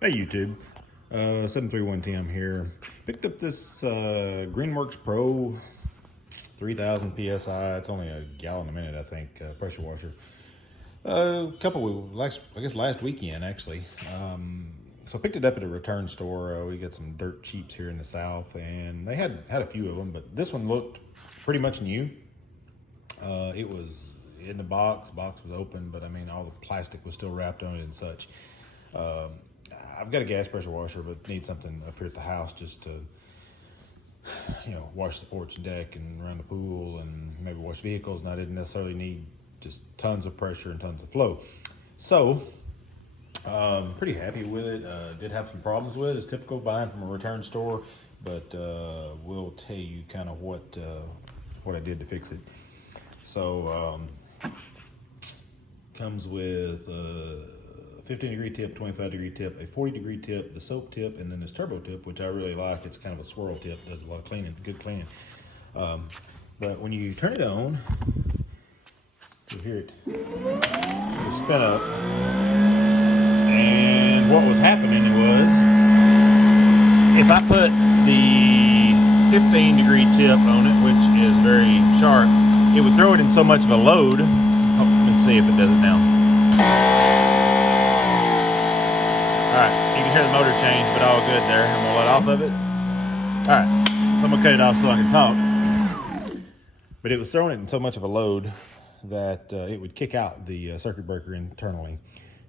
Hey YouTube, 731 Tim here. Picked up this Greenworks Pro 3000 PSI. It's only a gallon a minute, I think, pressure washer. I guess last weekend actually. So I picked it up at a return store. We get some dirt cheaps here in the South, and they had a few of them, but this one looked pretty much new. It was in the box. The box was open, but I mean, all the plastic was still wrapped on it and such. I've got a gas pressure washer, but need something up here at the house just to, wash the porch and deck and run the pool and maybe wash vehicles. And I didn't necessarily need just tons of pressure and tons of flow. So, pretty happy with it. Did have some problems with it. It's typical buying from a return store, but we'll tell you kind of what I did to fix it. So, comes with 15-degree tip, 25-degree tip, a 40-degree tip, the soap tip, and then this turbo tip, which I really like. It's kind of a swirl tip, does a lot of cleaning, good cleaning. But when you turn it on, you'll hear it spin up. And what was happening was, if I put the 15-degree tip on it, which is very sharp, it would throw it in so much of a load. Oh, let's see if it does it now. Alright, you can hear the motor change, but all good there. I'm going to let off of it. Alright, so I'm going to cut it off so I can talk. But it was throwing it in so much of a load that it would kick out the circuit breaker internally.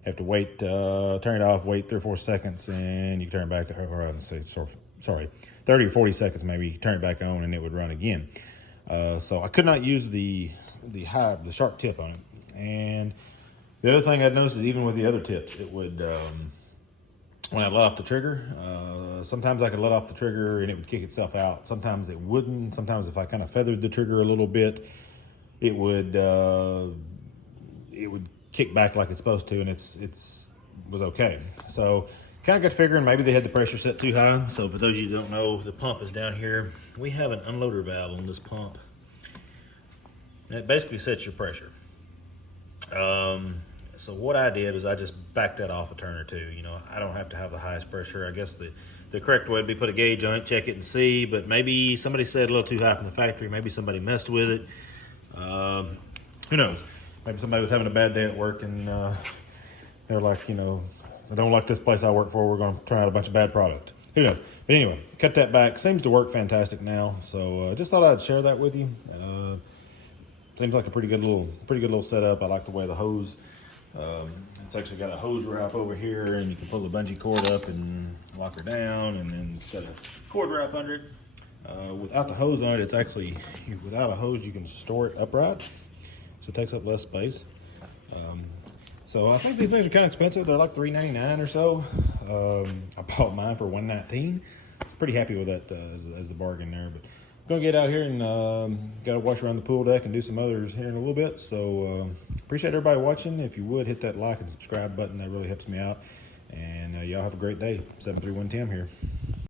Have to wait, turn it off, wait 3 or 4 seconds, and you can turn it back, or I would say, sorry, 30 or 40 seconds maybe, turn it back on and it would run again. So I could not use the sharp tip on it. And the other thing I'd noticed is even with the other tips, it would, when I let off the trigger, sometimes I could let off the trigger and it would kick itself out. Sometimes it wouldn't. Sometimes if I kind of feathered the trigger a little bit, it would kick back like it's supposed to, and it was okay. So kind of got figuring maybe they had the pressure set too high. So for those of you who don't know, the pump is down here. We have an unloader valve on this pump, and it basically sets your pressure. So what I did is I just backed that off a turn or two. I don't have to have the highest pressure. I guess the correct way would be put a gauge on it, check it and see, but maybe somebody said a little too high from the factory. Maybe somebody messed with it. Who knows? Maybe somebody was having a bad day at work and they're like, I don't like this place I work for. We're going to try out a bunch of bad product. Who knows? But anyway, cut that back. Seems to work fantastic now. So just thought I'd share that with you. Seems like a pretty good little setup. I like the way the hose. It's actually got a hose wrap over here, and you can pull the bungee cord up and lock her down, and then it's got a cord wrap under it. Without the hose on it, it's actually, without a hose, you can store it upright, so it takes up less space. So I think these things are kind of expensive. They're like $3.99 or so. I bought mine for $1.19. I was pretty happy with that as the bargain there. But I'm gonna get out here and got to wash around the pool deck and do some others here in a little bit. So appreciate everybody watching. If you would hit that like and subscribe button, that really helps me out. And y'all have a great day. 731 Tim here.